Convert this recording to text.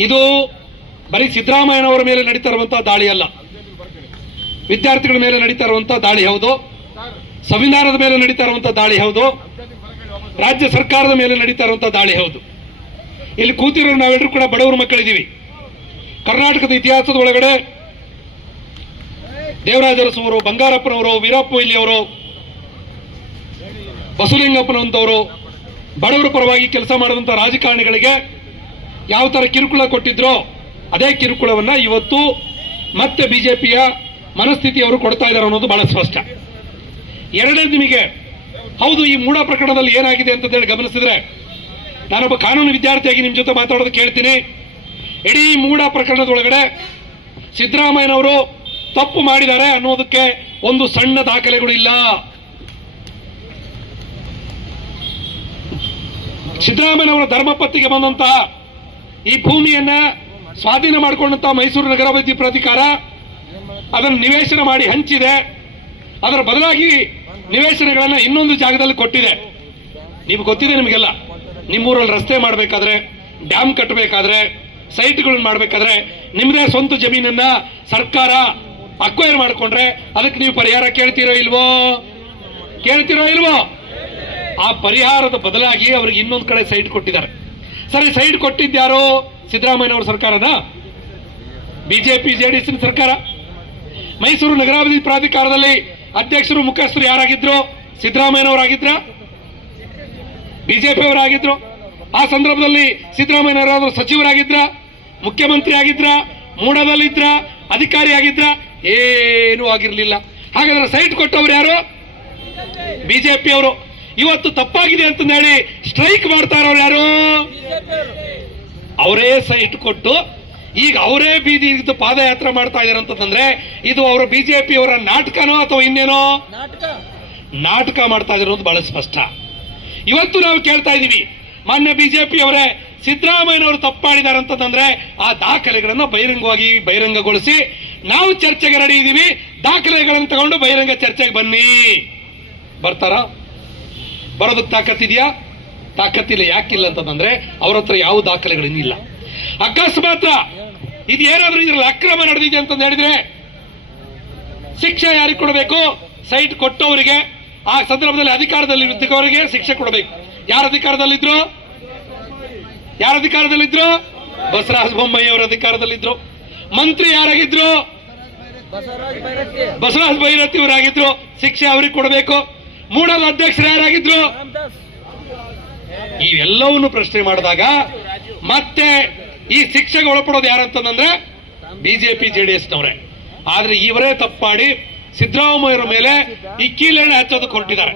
ಇದು ಬರೀ ಸಿದ್ದರಾಮಯ್ಯನವರ ಮೇಲೆ ನಡೀತಾ ಇರುವಂತಹ ದಾಳಿ ಅಲ್ಲ ವಿದ್ಯಾರ್ಥಿಗಳ ಮೇಲೆ ನಡೀತಾ ಇರುವಂತಹ ದಾಳಿ ಹೌದು. ಸಂವಿಧಾನದ ಮೇಲೆ ನಡೀತಾ ಇರುವಂತಹ ದಾಳಿ ಹೌದು. ರಾಜ್ಯ ಸರ್ಕಾರದ ಮೇಲೆ ನಡೀತಾ ಇರುವಂತಹ ದಾಳಿ ಹೌದು. ಇಲ್ಲಿ ಕೂತಿರೋ ನಾವೆಲ್ಲರೂ ಕೂಡ ಬಡವರ ಮಕ್ಕಳಿದ್ದೀವಿ. ಕರ್ನಾಟಕದ ಇತಿಹಾಸದ ಒಳಗಡೆ ದೇವರಾಜರಸವರು ಬಂಗಾರಪ್ಪನವರು, ವೀರಪ್ಪ ಮೊಯ್ಲಿಯವರು ಬಸವಲಿಂಗಪ್ಪನಂತವರು ಬಡವರ ಪರವಾಗಿ ಕೆಲಸ ಮಾಡುವಂತಹ ರಾಜಕಾರಣಿಗಳಿಗೆ ಯಾವ ತರ ಕಿರುಕುಳ ಕೊಟ್ಟಿದ್ರೋ ಅದೇ ಕಿರುಕುಳವನ್ನ ಇವತ್ತು ಮತ್ತೆ ಬಿಜೆಪಿಯ ಮನಸ್ಥಿತಿಯವರು ಕೊಡ್ತಾ ಇದ್ದಾರೆ ಅನ್ನೋದು ಬಹಳ ಸ್ಪಷ್ಟ. ಎರಡನೇ ನಿಮಗೆ, ಹೌದು, ಈ ಮೂಢ ಪ್ರಕರಣದಲ್ಲಿ ಏನಾಗಿದೆ ಅಂತ ಹೇಳಿ ಗಮನಿಸಿದ್ರೆ, ನಾನೊಬ್ಬ ಕಾನೂನು ವಿದ್ಯಾರ್ಥಿಯಾಗಿ ನಿಮ್ಮ ಜೊತೆ ಮಾತಾಡೋದು ಕೇಳ್ತೀನಿ ಇಡೀ ಮೂಢ ಪ್ರಕರಣದೊಳಗಡೆ ಸಿದ್ದರಾಮಯ್ಯನವರು ತಪ್ಪು ಮಾಡಿದ್ದಾರೆ ಅನ್ನೋದಕ್ಕೆ ಒಂದು ಸಣ್ಣ ದಾಖಲೆಗಳು ಇಲ್ಲ. ಸಿದ್ದರಾಮಯ್ಯನವರ ಧರ್ಮಪತ್ತಿಗೆ ಬಂದಂತಹ ಈ ಭೂಮಿಯನ್ನ ಸ್ವಾಧೀನ ಮಾಡಿಕೊಂಡಂತ ಮೈಸೂರು ನಗರಾಭಿವೃದ್ಧಿ ಪ್ರಾಧಿಕಾರ ಅದನ್ನು ನಿವೇಶನ ಮಾಡಿ ಹಂಚಿದೆ. ಅದರ ಬದಲಾಗಿ ನಿವೇಶನಗಳನ್ನ ಇನ್ನೊಂದು ಜಾಗದಲ್ಲಿ ಕೊಟ್ಟಿದೆ. ನೀವು ಗೊತ್ತಿದೆ ನಿಮಗೆಲ್ಲ. ನಿಮ್ಮೂರಲ್ಲಿ ರಸ್ತೆ ಮಾಡಬೇಕಾದ್ರೆ, ಡ್ಯಾಮ್ ಕಟ್ಟಬೇಕಾದ್ರೆ ಸೈಟ್ಗಳನ್ನು ಮಾಡಬೇಕಾದ್ರೆ ನಿಮ್ಮದೇ ಸ್ವಂತ ಜಮೀನನ್ನ ಸರ್ಕಾರ ಅಕ್ವೈರ್ ಮಾಡಿಕೊಂಡ್ರೆ ಅದಕ್ಕೆ ನೀವು ಪರಿಹಾರ ಕೇಳ್ತೀರೋ ಇಲ್ವೋ? ಕೇಳ್ತೀರೋ ಇಲ್ವೋ? ಆ ಪರಿಹಾರದ ಬದಲಾಗಿ ಅವರಿಗೆ ಇನ್ನೊಂದು ಕಡೆ ಸೈಟ್ ಕೊಟ್ಟಿದ್ದಾರೆ. ಸರಿ ಸೈಟ್ ಸಿದ್ದರಾಮಯ್ಯ ಅವ್ರ ಸರ್ಕಾರದ? ಬಿಜೆಪಿ, ಜೆಡಿಎಸ್ ಸರ್ಕಾರ. ಮೈಸೂರು ನಗರಾಭಿವೃದ್ಧಿ ಪ್ರಾಧಿಕಾರದಲ್ಲಿ ಅಧ್ಯಕ್ಷರು, ಮುಖ್ಯಸ್ಥರು ಯಾರಾಗಿದ್ರು? ಸಿದ್ದರಾಮಯ್ಯನವರಾಗಿದ್ರ? ಬಿಜೆಪಿ ಅವರಾಗಿದ್ರು. ಆ ಸಂದರ್ಭದಲ್ಲಿ ಸಿದ್ದರಾಮಯ್ಯನವರಾದ್ರು ಸಚಿವರಾಗಿದ್ರ? ಮುಖ್ಯಮಂತ್ರಿ ಆಗಿದ್ರ? ಮೂಡದಲ್ಲಿದ್ರ? ಅಧಿಕಾರಿ ಆಗಿದ್ರ? ಏನೂ ಆಗಿರಲಿಲ್ಲ. ಹಾಗಾದ್ರೆ ಸೈಟ್ ಕೊಟ್ಟವ್ರು ಯಾರು? ಬಿಜೆಪಿ ಅವರು ಇವತ್ತು ತಪ್ಪಾಗಿದೆ ಅಂತ ಹೇಳಿ ಸ್ಟ್ರೈಕ್ ಮಾಡ್ತಾ ಇರೋರು ಯಾರು? ಅವರೇ ಸೈಟ್ ಕೊಟ್ಟು ಈಗ ಅವರೇ ಬೀದಿ ಪಾದಯಾತ್ರೆ ಮಾಡ್ತಾ ಇದಾರೆ ಅಂತಂದ್ರೆ ಇದು ಅವರ ಬಿಜೆಪಿ ಅವರ ನಾಟಕನೋ ಅಥವಾ ಇನ್ನೇನೋ? ನಾಟಕ. ಮಾಡ್ತಾ ಇರೋದು ಬಹಳ ಸ್ಪಷ್ಟ. ಇವತ್ತು ನಾವು ಕೇಳ್ತಾ ಇದೀವಿ ಮಾನ್ಯ ಬಿಜೆಪಿ ಅವರೇ ಸಿದ್ದರಾಮಯ್ಯನವರು ತಪ್ಪಾಡಿದ್ದಾರೆ ಅಂತಂದ್ರೆ ಆ ದಾಖಲೆಗಳನ್ನು ಬಹಿರಂಗವಾಗಿ ಬಹಿರಂಗಗೊಳಿಸಿ ನಾವು ಚರ್ಚೆಗೆ ರೆಡಿ ಇದೀವಿ ದಾಖಲೆಗಳನ್ನು ತಗೊಂಡು ಬಹಿರಂಗ ಚರ್ಚೆಗೆ ಬನ್ನಿ. ಬರ್ತಾರ? ಬರೋದಕ್ಕೆ ತಾಕತ್ತಿದೆಯಾ ತಾಕತ್ತಿಲ್ಲ ಯಾಕಿಲ್ಲ ಅಂತಂದ್ರೆ ಅವ್ರ ಹತ್ರ ಯಾವ ದಾಖಲೆಗಳೇನಿಲ್ಲ. ಅಕಸ್ಮಾತ್ ಇದು ಏನಾದ್ರೂ ಇದ್ರಲ್ಲಿ ಅಕ್ರಮ ನಡೆದಿದೆ ಅಂತ ಹೇಳಿದ್ರೆ ಶಿಕ್ಷೆ ಯಾರಿಗೆ ಕೊಡಬೇಕು? ಸೈಟ್ ಕೊಟ್ಟವರಿಗೆ ಆ ಸಂದರ್ಭದಲ್ಲಿ ಅಧಿಕಾರದಲ್ಲಿ ಇದ್ದವರಿಗೆ ಶಿಕ್ಷೆ ಕೊಡಬೇಕು. ಯಾರ ಅಧಿಕಾರದಲ್ಲಿದ್ರು? ಯಾರ ಅಧಿಕಾರದಲ್ಲಿದ್ರು? ಬಸವರಾಜ ಬೊಮ್ಮಾಯಿ ಅವರ ಅಧಿಕಾರದಲ್ಲಿದ್ರು. ಮಂತ್ರಿ ಯಾರಾಗಿದ್ರು? ಬಸವರಾಜ ಭೈರತಿ ಅವರಾಗಿದ್ರು. ಶಿಕ್ಷೆ ಅವ್ರಿಗೆ ಕೊಡಬೇಕು. ಮೂಡಲ್ ಅಧ್ಯಕ್ಷರು ಯಾರಾಗಿದ್ರು? ಇವೆಲ್ಲವನ್ನು ಪ್ರಶ್ನೆ ಮಾಡಿದಾಗ ಮತ್ತೆ ಈ ಶಿಕ್ಷೆಗೆ ಒಳಪಡೋದು ಯಾರಂತಂದ್ರೆ ಬಿಜೆಪಿ ಜೆಡಿಎಸ್ ನವರೇ ಆದ್ರೆ ಇವರೇ ತಪ್ಪಾಡಿ ಸಿದ್ದರಾಮಯ್ಯರ ಮೇಲೆ ಕೀಲೆಣ್ಣೆ ಹಚ್ಚೋದಕ್ಕೆ ಹೊರಟಿದ್ದಾರೆ.